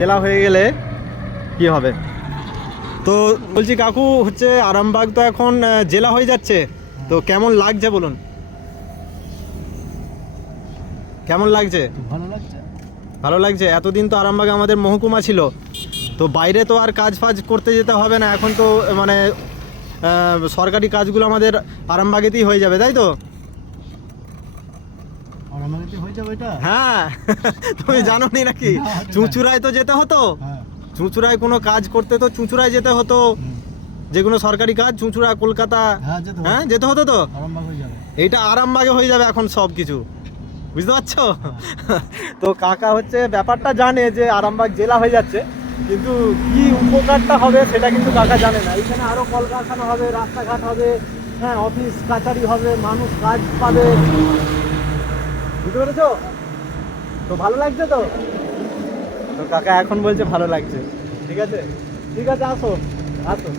জেলা হয়ে গেলে কি হবে? তো বলছি কাকু, হচ্ছে আরামবাগ তো এখন জেলা হয়ে যাচ্ছে, তো কেমন লাগছে বলুন? কেমন লাগছে? ভালো লাগছে। ভালো লাগছে। এতদিন তো আরামবাগে আমাদের মহকুমা ছিল, তো বাইরে তো আর কাজ ফাজ করতে যেতে হবে না, এখন তো মানে সরকারি কাজগুলো আমাদের আরামবাগেতেই হয়ে যাবে, তাই তো? আর আমাদের কি হয়ে যাবে এটা? হ্যাঁ। তুমি জানো নি নাকি? না, এটা চুঁচুড়ায় তো যেতে হতো, হ্যাঁ। চুঁচুড়ায় কোনো কাজ করতে তো চুঁচুড়ায় যেতে হতো, যে কোনো সরকারি কাজ চুঁচুড়া কলকাতা, হ্যাঁ, যেতে হবে। হ্যাঁ যেতে হতো তো। আরামবাগ হয়ে যাবে। এইটা আরামবাগে হয়ে যাবে এখন সব কিছু, বুঝতে পারছো? তো কাকা হচ্ছে ব্যাপারটা জানে যে আরামবাগ জেলা হয়ে যাচ্ছে, কিন্তু কি উপকারটা হবে সেটা কিন্তু কাকা জানে না। এখানে আরো কলকারখানা হবে, রাস্তাঘাট হবে, হ্যাঁ অফিস কাচারি হবে, মানুষ কাজ পাবে, বুঝতে পেরেছো? তো ভালো লাগছে তো? তো কাকা এখন বলছে ভালো লাগছে। ঠিক আছে, ঠিক আছে, আসো আসো।